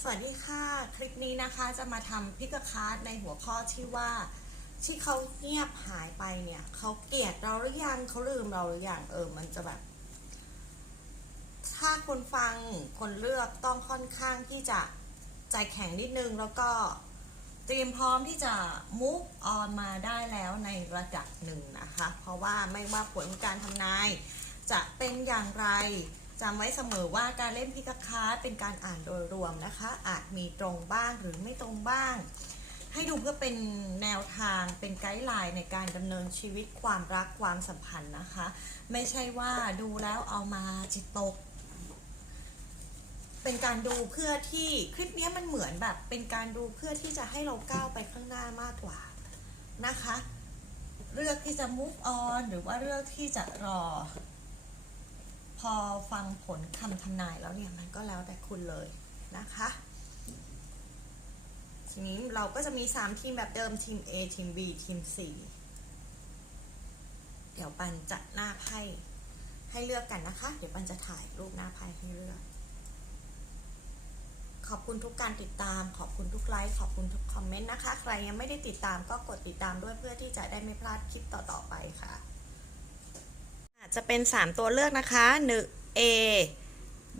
สวัสดีค่ะ คลิปนี้นะคะจะมาทำพิกคาร์ดในหัวข้อที่ว่า ที่เขาเงียบหายไปเนี่ยเขาเกลียดเราหรือยังเขาลืมเราหรือยังเออมันจะแบบ ถ้าคนฟังคนเลือกต้องค่อนข้างที่จะใจแข็งนิดนึง แล้วก็เตรียมพร้อมที่จะ move on มาได้แล้วในระดับหนึ่งนะคะ เพราะว่าไม่ว่าผลการทำนายจะเป็นอย่างไร จำไว้เสมอว่าการเล่นพิกคาร์ดเป็นการอ่านโดยรวมนะคะ อาจมีตรงบ้างหรือไม่ตรงบ้าง ให้ดูเพื่อเป็นแนวทางเป็นไกด์ไลน์ในการดำเนินชีวิตความรักความสัมพันธ์นะคะ ไม่ใช่ว่าดูแล้วเอามาจิตตก เป็นการดูเพื่อที่คลิปเนี้ยมันเหมือนแบบ เป็นการดูเพื่อที่จะให้เราก้าวไปข้างหน้ามากกว่านะคะ เลือกที่จะ move on หรือว่าเลือกที่จะรอ อฟังผลคำทำนายแล้วเนี่ยมันก็แล้วแต่คุณเลยนะคะ ทีนี้เราก็จะมี 3 ทีมแบบเดิมทีม A ทีม B ทีม C เดี๋ยวปันจัดหน้าไพ่ให้เลือกกันนะคะ เดี๋ยวปันจะถ่ายรูปหน้าไพ่ให้เลือก ขอบคุณทุกการติดตาม ขอบคุณทุกไลค์ขอบคุณทุกคอมเมนต์นะคะ ใครยังไม่ได้ติดตามก็กดติดตามด้วยเพื่อที่จะได้ไม่พลาดคลิปต่อๆไปค่ะ อาจจะเป็น 3 ตัวเลือกนะคะ1 A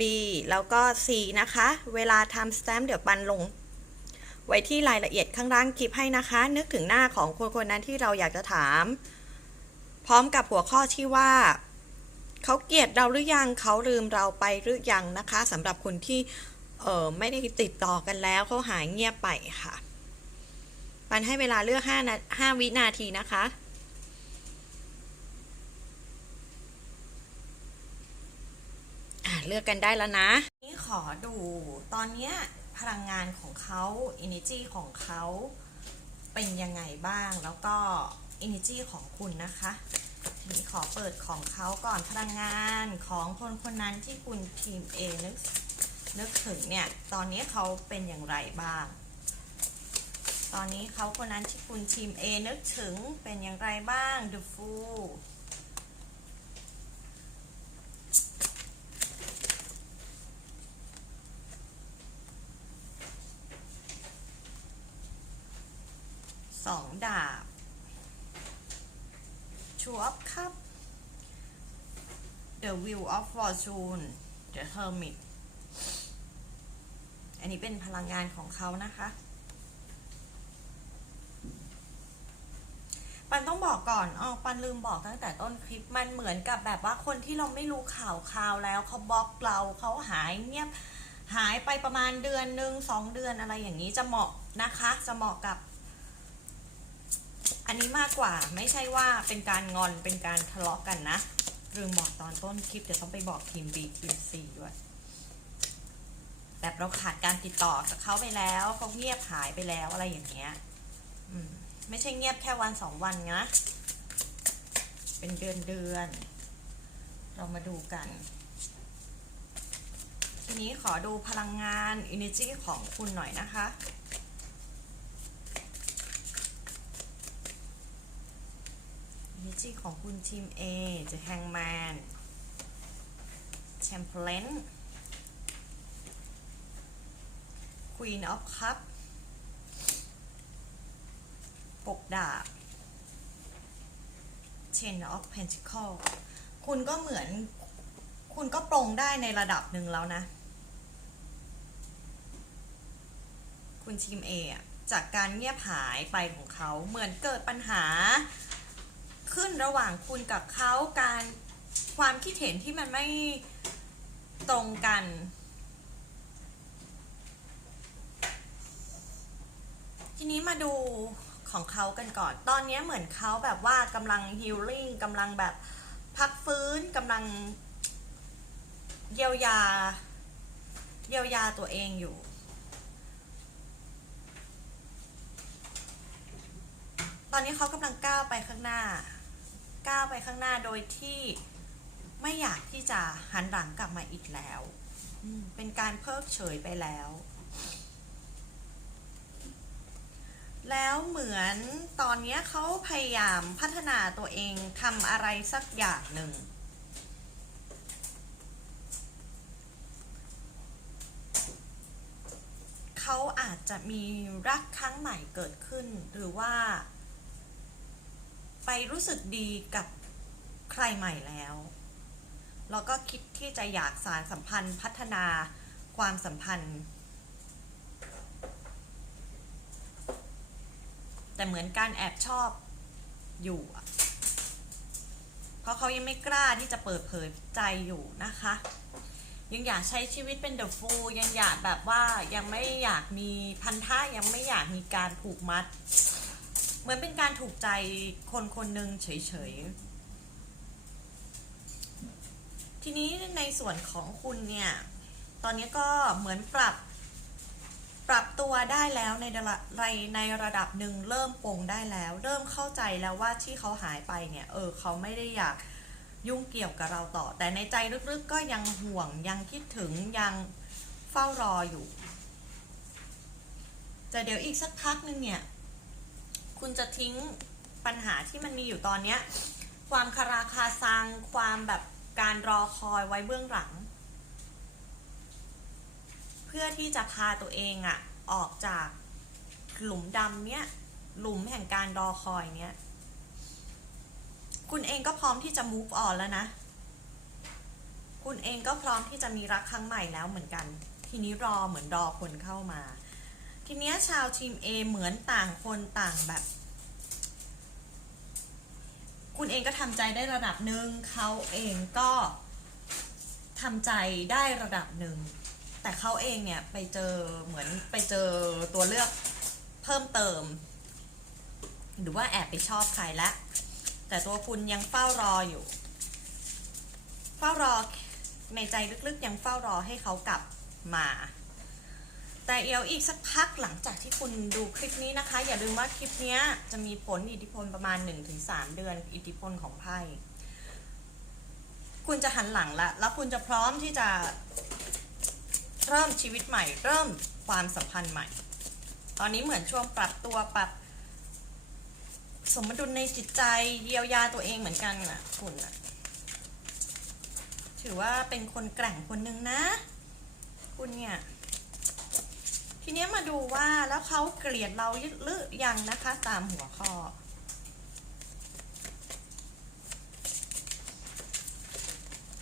B แล้วก็ C นะคะ เวลาทำสแตมป์เดี๋ยวปันลง ไว้ที่รายละเอียดข้างล่างคลิปให้นะคะ นึกถึงหน้าของคนคนนั้นที่เราอยากจะถาม พร้อมกับหัวข้อที่ว่า เขาเกลียดเราหรือยังเขาลืมเราไปหรือยังนะคะสำหรับคนที่เออไม่ได้ติดต่อกันแล้วเขาหายเงียบไปค่ะ ปันให้เวลาเลือก5นา5วินาทีนะคะ อะ เลือกกันได้แล้วนะ นี่ขอดูตอนเนี้ยพลังงานของเขา energy ของเขาเป็นยังไงบ้างแล้วก็ energy ของคุณนะคะทีนี้ขอเปิดของเขาก่อนพลังงานของคนคนนั้นที่คุณทีม A นึกนึกถึงเนี่ย ตอนนี้เขาเป็นอย่างไรบ้าง ตอนนี้เขาคนนั้นที่คุณทีม A นึกถึงเป็นอย่างไรบ้าง The Fool สองดาบ Two of Cup The Wheel of Fortune The Hermit อันนี้เป็นพลังงานของเขานะคะ ปันต้องบอกก่อนอ๋อปันลืมบอกตั้งแต่ต้นคลิป มันเหมือนกับแบบว่าคนที่เราไม่รู้ข่าวข่าวแล้วเขาบล็อกเราเขาหายเงียบหายไปประมาณเดือนหนึ่งสองเดือนอะไรอย่างนี้จะเหมาะนะคะ จะเหมาะกับ นนี้มากกว่าไม่ใช่ว่าเป็นการงอนเป็นการทะเลาะกันนะลืมบอกตอนต้นคลิปเดี๋ยวต้องไปบอกทีม B ทีม C ด้วยแบบเราขาดการติดต่อกับเขาไปแล้วเขาเงียบหายไปแล้วอะไรอย่างเงี้ยไม่ใช่เงียบแค่วันสองวันนะเป็นเดือนเดือน เรามาดูกัน ทีนี้ขอดูพลังงาน energy ของคุณหน่อยนะคะ energy ของคุณทีม A จะ Hangman Temperance Queen of Cup ปกดาบ Ten of Pentacle คุณก็เหมือน คุณก็ปรงได้ในระดับหนึ่งแล้วนะ คุณทีม A อะจากการเงียบหายไปของเขาเหมือนเกิดปัญหา ขึ้นระหว่างคุณกับเขาการความคิดเห็นที่มันไม่ตรงกัน ทีนี้มาดูของเขากันก่อน ตอนนี้เหมือนเขาแบบว่ากำลังฮิลลิ่งกำลังแบบพักฟื้นกำลังเยียวยา เยียวยาตัวเองอยู่ ตอนนี้เขากำลังก้าวไปข้างหน้า ก้าวไปข้างหน้าโดยที่ไม่อยากที่จะหันหลังกลับมาอีกแล้ว เป็นการเพิกเฉยไปแล้ว แล้วเหมือนตอนนี้เขาพยายามพัฒนาตัวเองทำอะไรสักอย่างหนึ่งทอาจจะมีรักครั้งใหม่เกิดขึ้น หรือว่า ไปรู้สึกดีกับใครใหม่แล้ว แล้วก็คิดที่จะอยากสารสัมพันธ์พัฒนาความสัมพันธ์ แต่เหมือนการแอบชอบอยู่ เพราะเขายังไม่กล้าที่จะเปิดเผยใจอยู่นะคะ ยังอยากใช้ชีวิตเป็นเดอะฟูยังอยากแบบว่ายังไม่อยากมีพันธะยังไม่อยากมีการผูกมัด เหมือนเป็นการถูกใจคนคนหนึ่งเฉยๆ ทีนี้ในส่วนของคุณเนี่ย ตอนนี้ก็เหมือนปรับปรับตัวได้แล้วในระในในระดับหนึ่งเริ่มปลงได้แล้ว เริ่มเข้าใจแล้วว่าที่เขาหายไปเนี่ย เออเขาไม่ได้อยากยุ่งเกี่ยวกับเราต่อ แต่ในใจลึกๆก็ยังห่วงยังคิดถึงยังเฝ้ารออยู่แต่เดี๋ยวอีกสักพักหนึงเนี่ย คุณจะทิ้งปัญหาที่มันมีอยู่ตอนเนี้ย ความคาราคาซัง ความแบบการรอคอยไว้เบื้องหลัง เพื่อที่จะพาตัวเองอะออกจากหลุมดำเนี้ยหลุมแห่งการรอคอยเนี้ยคุณเองก็พร้อมที่จะ move on แล้วนะ คุณเองก็พร้อมที่จะมีรักครั้งใหม่แล้วเหมือนกัน ทีนี้รอเหมือนรอคนเข้ามา ทีเนี้ยชาวทีม A เหมือนต่างคนต่างแบบ คุณเองก็ทำใจได้ระดับหนึ่งเขาเองก็ทำใจได้ระดับหนึ่งแต่เขาเองเนี่ยไปเจอเหมือนไปเจอตัวเลือกเพิ่มเติม หรือว่าแอบไปชอบใครแล้วแต่ตัวคุณยังเฝ้ารออยู่ เฝ้ารอในใจลึกๆยังเฝ้ารอให้เขากลับมา แต่เดี๋ยวอีกสักพักหลังจากที่คุณดูคลิปนี้นะคะ อย่าลืมว่าคลิปนี้จะมีผลอิทธิพลประมาณ 1-3 เดือนอิทธิพลของไพ่คุณจะหันหลังละแล้วคุณจะพร้อมที่จะเริ่มชีวิตใหม่ เริ่มความสัมพันธ์ใหม่ ตอนนี้เหมือนช่วงปรับตัวปรับ สมดุลในจิตใจเยียวยาตัวเองเหมือนกันน่ะคุณนะถือว่าเป็นคนแกร่งคนหนึ่งนะ คุณเนี่ย ทีนี้มาดูว่าแล้วเขาเกลียดเราหรือยังนะคะ ตามหัวข้อ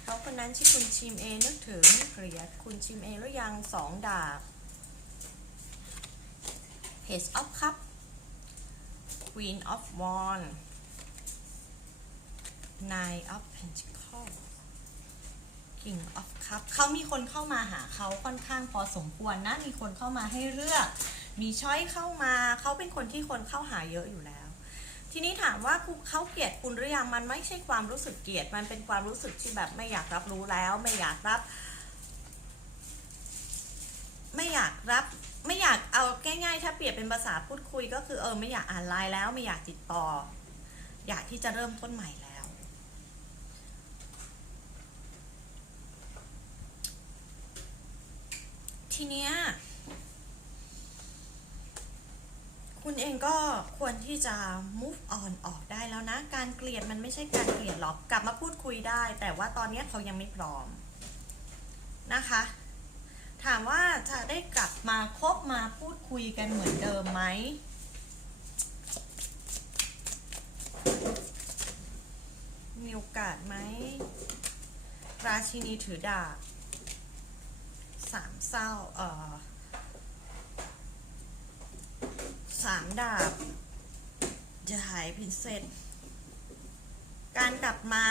เขาคนนั้นที่คุณชิมเอนึกถึงเกลียดคุณชิมเอหรือยังสองดาบ Page of Cup Queen of Wands Nine of Pentacles King of Cup เขามีคนเข้ามาหาเขาค่อนข้างพอสมควรนะ มีคนเข้ามาให้เลือก มีช้อยเข้ามา เขาเป็นคนที่คนเข้าหาเยอะอยู่แล้ว ทีนี้ถามว่าเขาเกลียดคุณหรือยัง มันไม่ใช่ความรู้สึกเกลียด มันเป็นความรู้สึกที่แบบไม่อยากรับรู้แล้ว ไม่อยากรับ ไม่อยากรับ ไม่อยากเอาง่ายๆ ถ้าเปรียบเป็นภาษาพูดคุยก็คือเออไม่อยากอ่านไลน์แล้ว ไม่อยากติดต่อ อยากที่จะเริ่มต้นใหม่แล้ว ทีเนี้ยคุณเองก็ควรที่จะ move on ออกได้แล้วนะ การเกลียดมันไม่ใช่การเกลียดหรอก กลับมาพูดคุยได้ แต่ว่าตอนเนี้ยเขายังไม่พร้อมนะคะ ถามว่าจะได้กลับมาคบมาพูดคุยกันเหมือนเดิมไหม มีโอกาสไหม ราชินีถือดาบ สามเศร้าเอ่อสามดาบจะหายพินเซตการกลับมา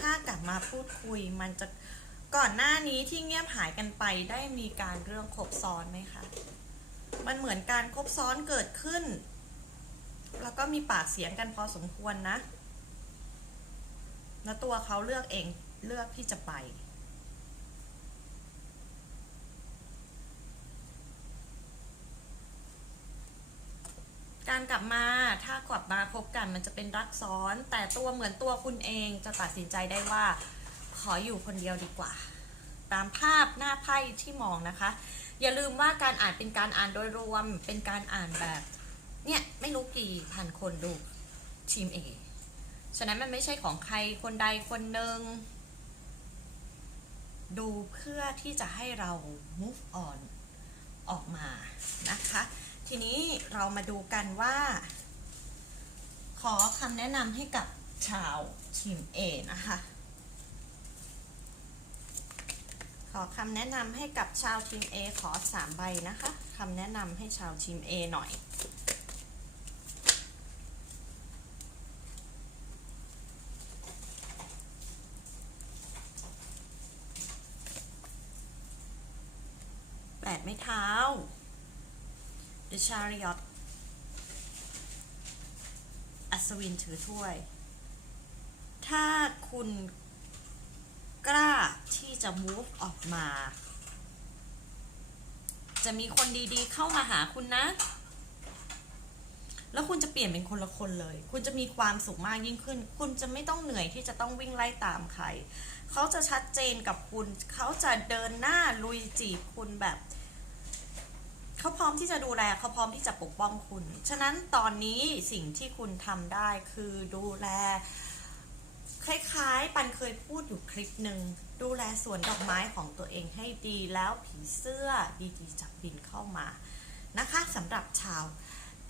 ถ้ากลับมาพูดคุยมันจะก่อนหน้านี้ที่เงียบหายกันไปได้มีการเรื่องครบซ้อนไหมคะ มันเหมือนการครบซ้อนเกิดขึ้น แล้วก็มีปากเสียงกันพอสมควรนะ แล้วตัวเขาเลือกเองเลือกที่จะไป การกลับมาถ้ากลับมาคบกันมันจะเป็นรักซ้อน แต่ตัวเหมือนตัวคุณเองจะตัดสินใจได้ว่า ขออยู่คนเดียวดีกว่า ตามภาพหน้าไพ่ที่มองนะคะ อย่าลืมว่าการอ่านเป็นการอ่านโดยรวม เป็นการอ่านแบบ เนี่ยไม่รู้กี่พันคนดูทีมเอฉะนั้นมันไม่ใช่ของใครคนใดคนหนึ่งดูเพื่อที่จะให้เรา move on ออกมานะคะ ทีนี้เรามาดูกันว่า ขอคำแนะนำให้กับชาวทีม A นะคะ ขอคำแนะนำให้กับชาวทีม A ขอสามใบนะคะคำแนะนำให้ชาวทีม A หน่อยแปดไม้เท้า The Chariot อัศวินถือถ้วย ถ้าคุณกล้าที่จะ move ออกมา จะมีคนดีๆเข้ามาหาคุณนะ แล้วคุณจะเปลี่ยนเป็นคนละคนเลย คุณจะมีความสุขมากยิ่งขึ้น คุณจะไม่ต้องเหนื่อยที่จะต้องวิ่งไล่ตามใคร เขาจะชัดเจนกับคุณ เขาจะเดินหน้าลุยจีบคุณแบบ เขาพร้อมที่จะดูแลเขาพร้อมที่จะปกป้องคุณ ฉะนั้นตอนนี้สิ่งที่คุณทำได้คือดูแล คล้ายๆ ปันเคยพูดอยู่คลิปหนึ่งดูแลสวนดอกไม้ของตัวเองให้ดีแล้วผีเสื้อดีๆจะบินเข้ามานะคะสำหรับชาว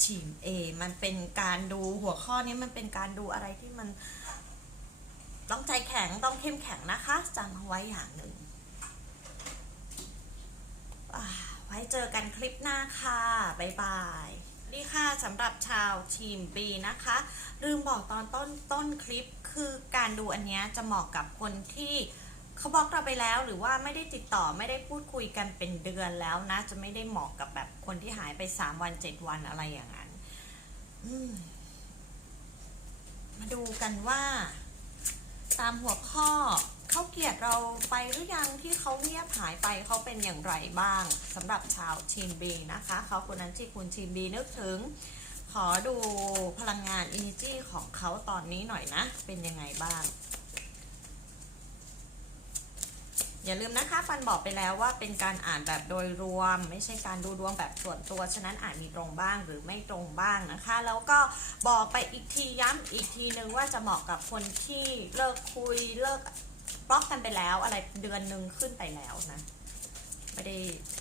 ทีม A มันเป็นการดูหัวข้อนี้มันเป็นการดูอะไรที่มันต้องใจแข็งต้องเข้มแข็งนะคะจำเอาไว้อย่างหนึ่ง ไว้เจอกันคลิปหน้าค่ะ บ๊ายบายนี่ค่ะสำหรับชาวทีม B นะคะ ลืมบอกตอนต้นต้นคลิปคือการดูอันนี้จะเหมาะกับคนที่เขาบล็อกเราไปแล้วหรือว่าไม่ได้ติดต่อไม่ได้พูดคุยกันเป็นเดือนแล้วนะ จะไม่ได้เหมาะกับแบบคนที่หายไป 3 วัน 7 วันอะไรอย่างนั้นมมาดูกันว่า ตามหัวข้อ ขาเกลียดเราไปหรือยังที่เขาเงียบหายไปเขาเป็นอย่างไรบ้างสำหรับชาวทีม B นะคะเขาคนนั้นที่คุณทีม B นึกถึง ขอดูพลังงาน energy ของเขาตอนนี้หน่อยนะ เป็นยังไงบ้าง อย่าลืมนะคะปันบอกไปแล้วว่าเป็นการอ่านแบบโดยรวม ไม่ใช่การดูดวงแบบส่วนตัว ฉะนั้นอาจมีตรงบ้างหรือไม่ตรงบ้างนะคะ แล้วก็บอกไปอีกทีย้ำอีกทีนึงว่าจะเหมาะกับคนที่เลิกคุยเลิก บล็อกกันไปแล้วอะไรเดือนหนึ่งขึ้นไปแล้วนะ ไม่ได้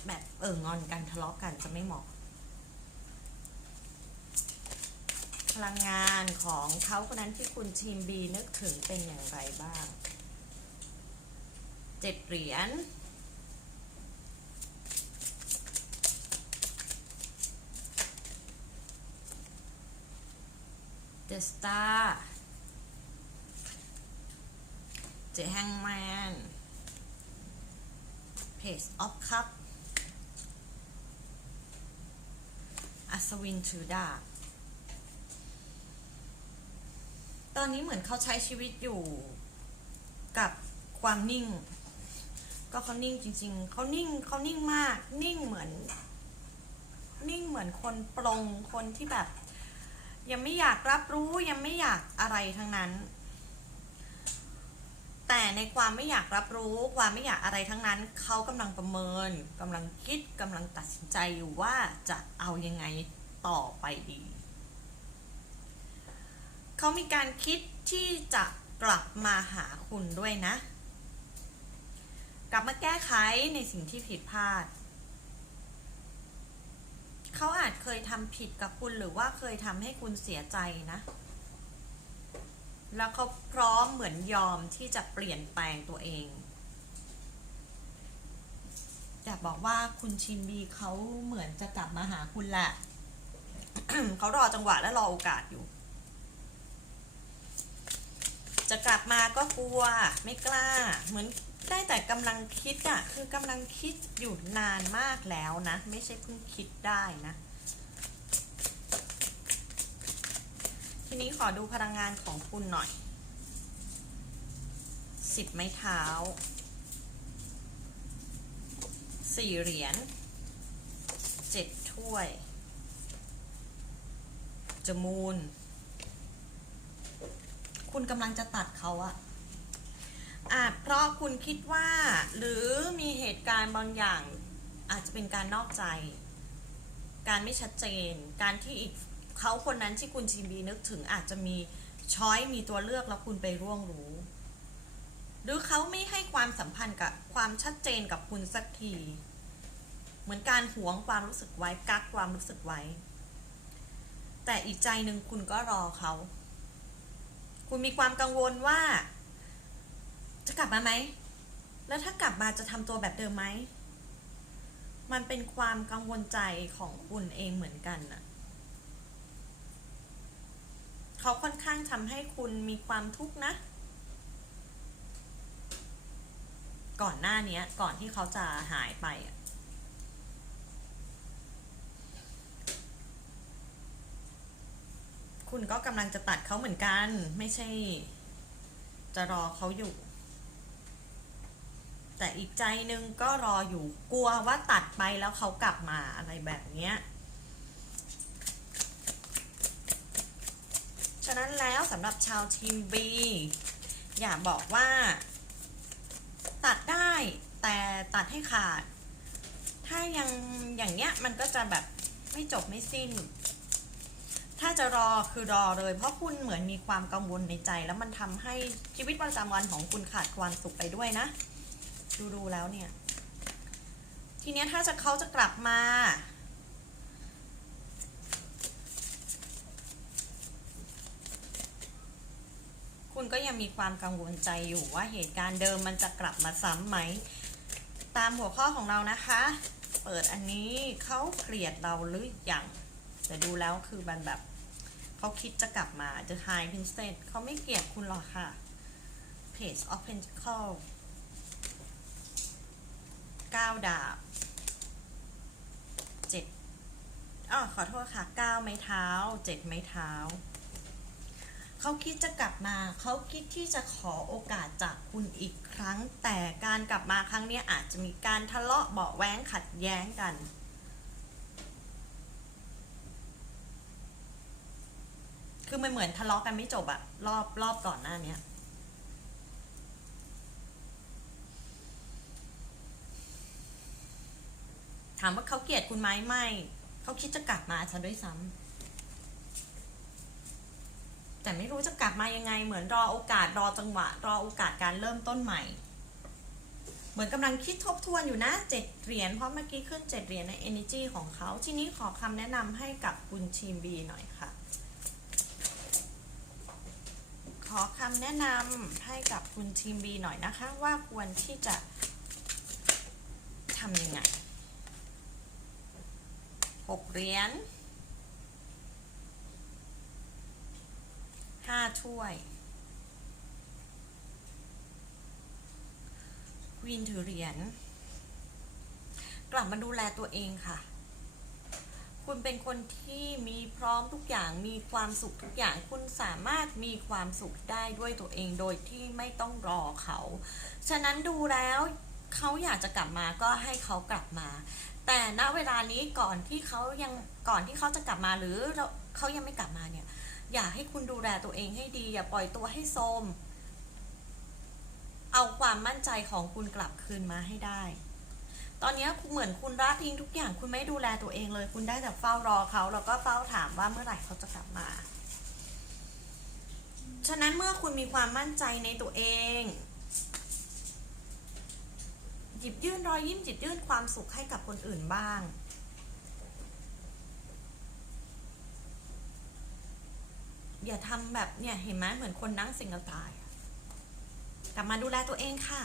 แบบเอองอนกันทะเลาะกันจะไม่เหมาะ พลังงานของเขาคนนั้นที่คุณทีมบีนึกถึงเป็นอย่างไรบ้างเจ็ดเหรียญเดอะสตาร์ เจแฮงแมนเพจออฟคัพอัศวินถือดาบตอนนี้เหมือนเขาใช้ชีวิตอยู่กับความนิ่ง ก็เขานิ่งจริง ๆ เขานิ่งเขานิ่งมาก นิ่งเหมือน นิ่งเหมือนคนปลงคนที่แบบ ยังไม่อยากรับรู้ยังไม่อยากอะไรทั้งนั้น แต่ในความไม่อยากรับรู้ความไม่อยากอะไรทั้งนั้น เขากำลังประเมินกำลังคิดกำลังตัดสินใจอยู่ว่าจะเอายังไงต่อไปดี เขามีการคิดที่จะกลับมาหาคุณด้วยนะ กลับมาแก้ไขในสิ่งที่ผิดพลาด เขาอาจเคยทำผิดกับคุณหรือว่าเคยทำให้คุณเสียใจนะ แล้วเขาพร้อมเหมือนยอมที่จะเปลี่ยนแปลงตัวเองอยากบอกว่าคุณชินบีเขาเหมือนจะกลับมาหาคุณแหละ เขารอจังหวะและรอโอกาสอยู่ จะกลับมาก็กลัวไม่กล้า เหมือนได้แต่กำลังคิดอะคือกำลังคิดอยู่นานมากแล้วนะ ไม่ใช่เพิ่งคิดได้นะ ทีนี้ขอดูพลังงานของคุณหน่อย สิบไม้เท้า สี่เหรียญ เจ็ดถ้วย จมูน คุณกำลังจะตัดเขาอะอาจเพราะคุณคิดว่าหรือมีเหตุการณ์บางอย่างอาจจะเป็นการนอกใจ การไม่ชัดเจน การที่อีก เขาคนนั้นที่คุณชิมบีนึกถึงอาจจะมีช้อยมีตัวเลือกแล้วคุณไปร่วงรู้ หรือเขาไม่ให้ความสัมพันธ์กับความชัดเจนกับคุณสักที เหมือนการหวงความรู้สึกไว้กักความรู้สึกไว้ แต่อีกใจหนึ่งคุณก็รอเขา คุณมีความกังวลว่า จะกลับมาไหม แล้วถ้ากลับมาจะทำตัวแบบเดิมไหม มันเป็นความกังวลใจของคุณเองเหมือนกันน่ะ เขาค่อนข้างทำให้คุณมีความทุกข์นะ ก่อนหน้านี้ก่อนที่เขาจะหายไปคุณก็กำลังจะตัดเขาเหมือนกัน ไม่ใช่ จะรอเขาอยู่ แต่อีกใจนึงก็รออยู่กลัวว่าตัดไปแล้วเขากลับมาอะไรแบบเนี้ยะนั้นแล้วสำหรับชาวทีม B อย่าบอกว่า ตัดได้แต่ตัดให้ขาด ถ้ายังอย่างเนี้ยมันก็จะแบบไม่จบไม่สิ้น ถ้าจะรอคือรอเลย เพราะคุณเหมือนมีความกังวลในใจ แล้วมันทำให้ชีวิตประจำวันของคุณขาดความสุขไปด้วยนะ ดูดูๆแล้วเนี่ย ทีเนี้ยถ้าจะเขาจะกลับมา คุณก็ยังมีความกังวลใจอยู่ว่าเหตุการณ์เดิมมันจะกลับมาซ้ำไหม ตามหัวข้อของเรานะคะ เปิดอันนี้เขาเกลียดเราหรือยังแต่ดูแล้วคือมันแบบเขาคิดจะกลับมา The High Princess เขาไม่เกลียดคุณหรอกค่ะ Page of Pentacles เก้าดาบเจ็ดอ๋อขอโทษค่ะเก้าไม้เท้าเจ็ดไม้เท้า เขาคิดจะกลับมา เขาคิดที่จะขอโอกาสจากคุณอีกครั้ง แต่การกลับมาครั้งนี้อาจจะมีการทะเลาะเบาแว้งขัดแย้งกัน คือมันเหมือนทะเลาะกันไม่จบอะรอบรอบก่อนหน้านี้ถามว่าเขาเกลียดคุณไหมไม่ เขาคิดจะกลับมาซะด้วยซ้ำ แต่ไม่รู้จะกลับมายังไง เหมือนรอโอกาสรอจังหวะ รอโอกาสการเริ่มต้นใหม่ เหมือนกำลังคิดทบทวนอยู่นะเจ็ดเหรียญเพราะเมื่อกี้ขึ้นเจ็ดเหรียญใน energy ของเขา ทีนี้ขอคำแนะนำให้กับคุณทีมบีหน่อยค่ะ ขอคำแนะนำให้กับคุณทีมบีหน่อยนะคะ ว่าควรที่จะทำยังไงหกเหรียญ ห้าถ้วยควีนถือเหรียญกลับมาดูแลตัวเองค่ะ คุณเป็นคนที่มีพร้อมทุกอย่างมีความสุขทุกอย่างคุณสามารถมีความสุขได้ด้วยตัวเองโดยที่ไม่ต้องรอเขา ฉะนั้นดูแล้วเขาอยากจะกลับมาก็ให้เขากลับมา แต่ณเวลานี้ก่อนที่เขายังก่อนที่เขาจะกลับมาหรือเขายังไม่กลับมาเนี่ย อยากให้คุณดูแลตัวเองให้ดี อย่าปล่อยตัวให้โทรมเอาความมั่นใจของคุณกลับคืนมาให้ได้ ตอนนี้คุณเหมือนคุณละทิ้งทุกอย่างคุณไม่ดูแลตัวเองเลย คุณได้แต่เฝ้ารอเขาแล้วก็เฝ้าถามว่าเมื่อไหร่เขาจะกลับมา ฉะนั้นเมื่อคุณมีความมั่นใจในตัวเองหยิบยื่นรอยยิ้มหยิบยื่นความสุขให้กับคนอื่นบ้าง อย่าทำแบบเนี่ยเห็นไหมเหมือนคนนั่งสิงกตายกลับมาดูแลตัวเองค่ะ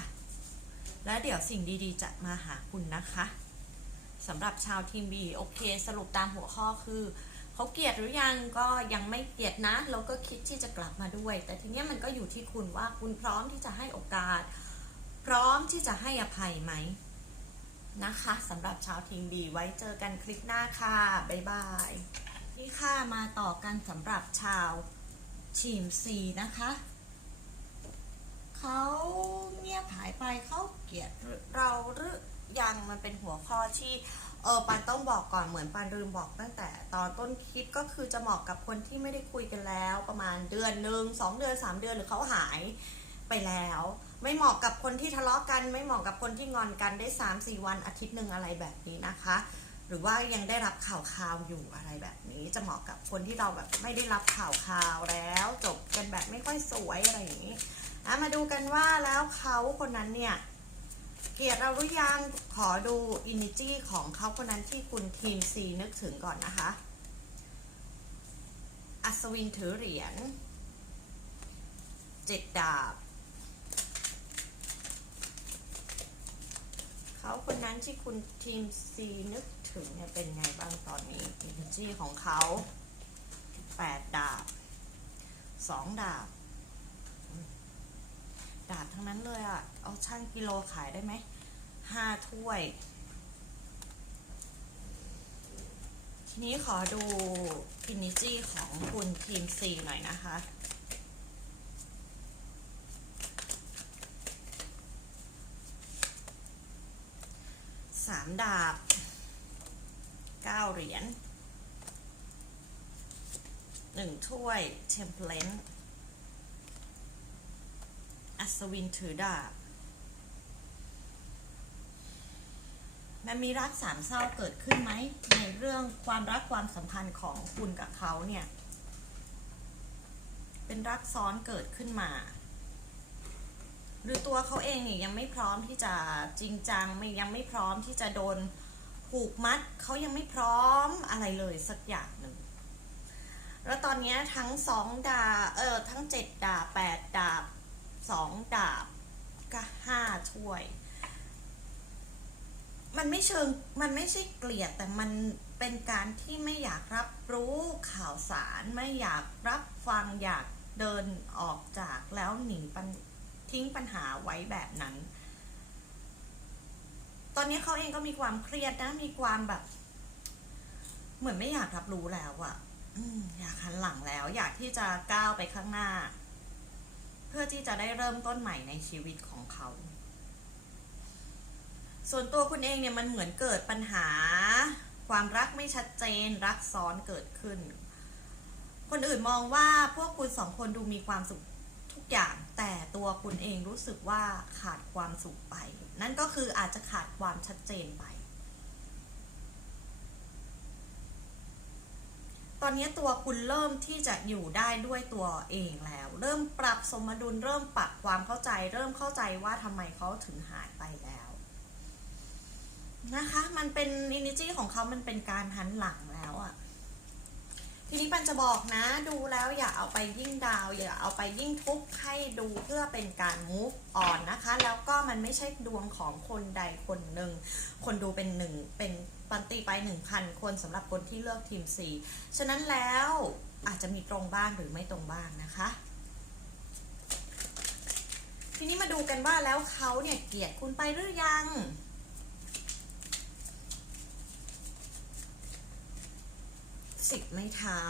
แล้วเดี๋ยวสิ่งดีๆ จะมาหาคุณนะคะสำหรับชาวทีมบีโอเคสรุปตามหัวข้อคือเขาเกลียดหรือยังก็ยังไม่เกลียดนะแล้วก็คิดที่จะกลับมาด้วย แต่ทีเนี้ยมันก็อยู่ที่คุณว่าคุณพร้อมที่จะให้โอกาส พร้อมที่จะให้อภัยไหมนะคะสำหรับชาวทีมบีไว้เจอกันคลิปหน้าค่ะ บ๊ายบาย นี่ค่ะมาต่อกันสำหรับชาวทีม C นะคะ เขาเงียบหายไปเขาเกลียดเราหรือยังมันเป็นหัวข้อที่เออปานต้องบอกก่อนเหมือนปานลืมบอกตั้งแต่ตอนต้นคลิปก็คือจะเหมาะกับคนที่ไม่ได้คุยกันแล้ว ประมาณเดือนหนึ่งสองเดือนสามเดือนหรือเขาหายไปแล้ว ไม่เหมาะกับคนที่ทะเลาะกัน ไม่เหมาะกับคนที่งอนกันได้สามสี่วันอาทิตย์หนึ่งอะไรแบบนี้นะคะ หรือว่ายังได้รับข่าวข่าวอยู่อะไรแบบนี้ จะเหมาะกับคนที่เราแบบไม่ได้รับข่าวข่าวแล้ว จบกันแบบไม่ค่อยสวยอะไรอย่างนี้อะมาดูกันว่าแล้วเขาคนนั้นเนี่ยเกลียดเราหรือยังขอดูอินิจี้ของเขาคนนั้นที่คุณทีมซีนึกถึงก่อนนะคะ อัศวินถือเหรียญเจ็ดดาบ เขาคนนั้นที่คุณทีมซีนึก ถึงเนี่ยเป็นไงบ้างตอนนี้อินิจี้ของเขาแปดดาบสองดาบ ดาบทั้งนั้นเลยอะ่ะ เอาช่างกิโลขายได้ไหมห้าถ้วย ทีนี้ขอดูอินิจี้ของคุณทีมซีหน่อยนะคะสามดาบ เก้าเหรียญหนึ่งถ้วยเทมเพลนอัศวินถือดาบมันมีรักสามเศร้าเกิดขึ้นไหม ในเรื่องความรักความสัมพันธ์ของคุณกับเขาเนี่ย เป็นรักซ้อนเกิดขึ้นมา หรือตัวเขาเองเนี่ยยังไม่พร้อมที่จะจริงจังไม่ยังไม่พร้อมที่จะโดน ผูกมัดเขายังไม่พร้อมอะไรเลยสักอย่างหนึ่ง แล้วตอนนี้ทั้งสองดาเออทั้งเจ็ดดาแปดดาบสองดาบก็ห้าถ้วย มันไม่เชิงมันไม่ใช่เกลียดแต่มันเป็นการที่ไม่อยากรับรู้ข่าวสารไม่อยากรับฟังอยากเดินออกจากแล้วหนีปัญทิ้งปัญหาไว้แบบนั้น อนนี้เขาเองก็มีความเครียดนะ มีความแบบ เหมือนไม่อยากรับรู้แล้วอะอยากหันหลังแล้ว อยากที่จะก้าวไปข้างหน้า เพื่อที่จะได้เริ่มต้นใหม่ในชีวิตของเขา ส่วนตัวคุณเองเนี่ยมันเหมือนเกิดปัญหา ความรักไม่ชัดเจน รักซ้อนเกิดขึ้น คนอื่นมองว่าพวกคุณสองคนดูมีความสุข อย่างแต่ตัวคุณเองรู้สึกว่าขาดความสุขไป นั่นก็คืออาจจะขาดความชัดเจนไป ตอนนี้ตัวคุณเริ่มที่จะอยู่ได้ด้วยตัวเองแล้ว เริ่มปรับสมดุลเริ่มปรับความเข้าใจ เริ่มเข้าใจว่าทำไมเขาถึงหายไปแล้วนะคะ มันเป็นอินิจีของเขามันเป็นการหันหลัง ทีนี้ปันจะบอกนะดูแล้วอย่าเอาไปยิ่งดาว อย่าเอาไปยิ่งทุบให้ดูเพื่อเป็นการ move on นะคะ แล้วก็มันไม่ใช่ดวงของคนใดคนหนึ่ง คนดูเป็นหนึ่งเป็นปันตีไปหนึ่งพันคนสำหรับคนที่เลือกทีม C ฉะนั้นแล้วอาจจะมีตรงบ้างหรือไม่ตรงบ้างนะคะ ทีนี้มาดูกันว่าแล้วเขาเนี่ยเกลียดคุณไปหรือยัง สิบไม้เท้า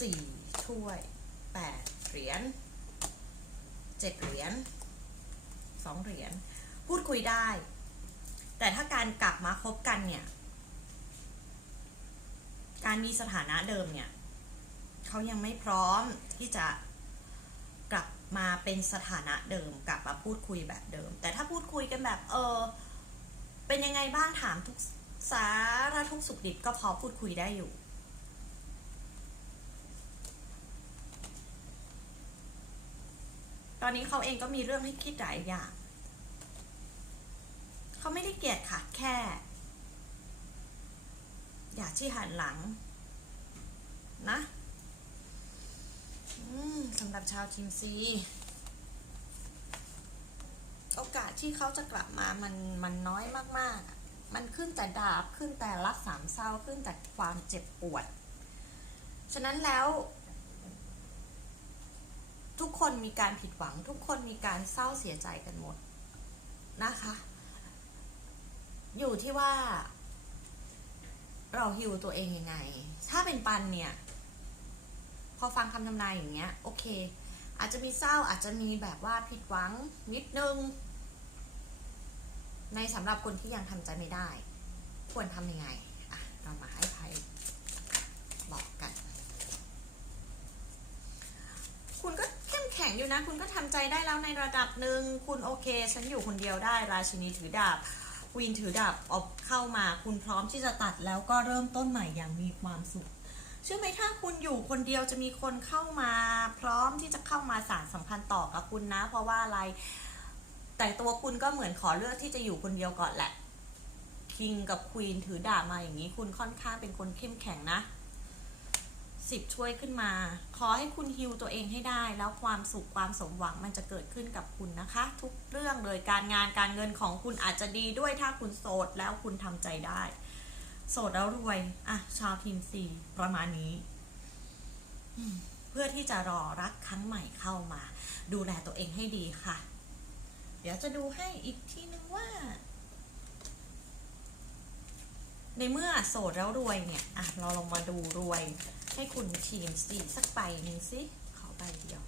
สี่ถ้วยแปดเหรียญเจ็ดเหรียญสองเหรียญพูดคุยได้ แต่ถ้าการกลับมาคบกันเนี่ย การมีสถานะเดิมเนี่ยเขายังไม่พร้อมที่จะกลับมาเป็นสถานะเดิมกลับมาพูดคุยแบบเดิม แต่ถ้าพูดคุยกันแบบเออเป็นยังไงบ้างถามทุก สารทุกสุขดิบก็พอพูดคุยได้อยู่ ตอนนี้เขาเองก็มีเรื่องให้คิดหลายอย่างเขาไม่ได้เกลียดค่ะแค่ อยากที่หันหลัง นะสำหรับชาวทีมซีโอกาสที่เขาจะกลับมามันมันน้อยมากๆ มันขึ้นแต่ดาบขึ้นแต่รักสามเศร้าขึ้นแต่ความเจ็บปวด ฉะนั้นแล้ว ทุกคนมีการผิดหวัง ทุกคนมีการเศร้าเสียใจกันหมดนะคะ อยู่ที่ว่า เราฮิวตัวเองยังไง ถ้าเป็นปันเนี่ย พอฟังคำทำนายอย่างเงี้ย โอเค อาจจะมีเศร้าอาจจะมีแบบว่าผิดหวังนิดนึง ในสำหรับคนที่ยังทำใจไม่ได้ ควรทำยังไงอะเรามาให้ไพ่บอกกัน คุณก็เข้มแข็งอยู่นะ คุณก็ทำใจได้แล้วในระดับหนึ่งคุณโอเค ฉันอยู่คนเดียวได้ ราชินีถือดาบควีนถือดาบออกเข้ามาคุณพร้อมที่จะตัดแล้วก็เริ่มต้นใหม่อย่างมีความสุขเชื่อไหมถ้าคุณอยู่คนเดียวจะมีคนเข้ามา พร้อมที่จะเข้ามาสารสัมพันธ์ต่อกับคุณนะ เพราะว่าอะไร แต่ตัวคุณก็เหมือนขอเลือกที่จะอยู่คนเดียวก่อนแหละคิงกับควีนถือดาบมาอย่างนี้ คุณค่อนข้างเป็นคนเข้มแข็งนะสิบช่วยขึ้นมา ขอให้คุณฮิวตัวเองให้ได้ แล้วความสุขความสมหวังมันจะเกิดขึ้นกับคุณนะคะ ทุกเรื่องเลยการงานการเงินของคุณอาจจะดีด้วยถ้าคุณโสดแล้วคุณทำใจได้ โสดแล้วรวยอะชาวทีมซีประมาณนี้ เพื่อที่จะรอรักครั้งใหม่เข้ามา ดูแลตัวเองให้ดีค่ะ ดี๋ยวจะดูให้อีกทีนึงว่า ในเมื่อโสดแล้วรวยเนี่ย อะ เราลองมาดูรวย ให้คุณทีมสีสักใบหนึ่งสิขอใบเดียว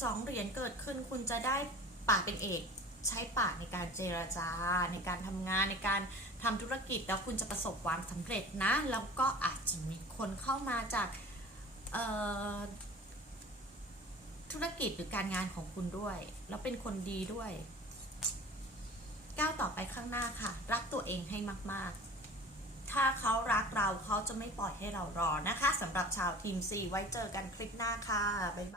สองเหรียญเกิดขึ้นคุณจะได้ปากเป็นเอกใช้ปากในการเจรจา ในการทำงานในการทำธุรกิจแล้วคุณจะประสบความสำเร็จนะ แล้วก็อาจจะมีคนเข้ามาจากเอ่อ ธุรกิจหรือการงานของคุณด้วย แล้วเป็นคนดีด้วยก้าวต่อไปข้างหน้าค่ะ รักตัวเองให้มาก ๆ ถ้าเขารักเราเขาจะไม่ปล่อยให้เรารอนะคะสำหรับชาวทีม C ไว้เจอกันคลิปหน้าค่ะบ๊ายบาย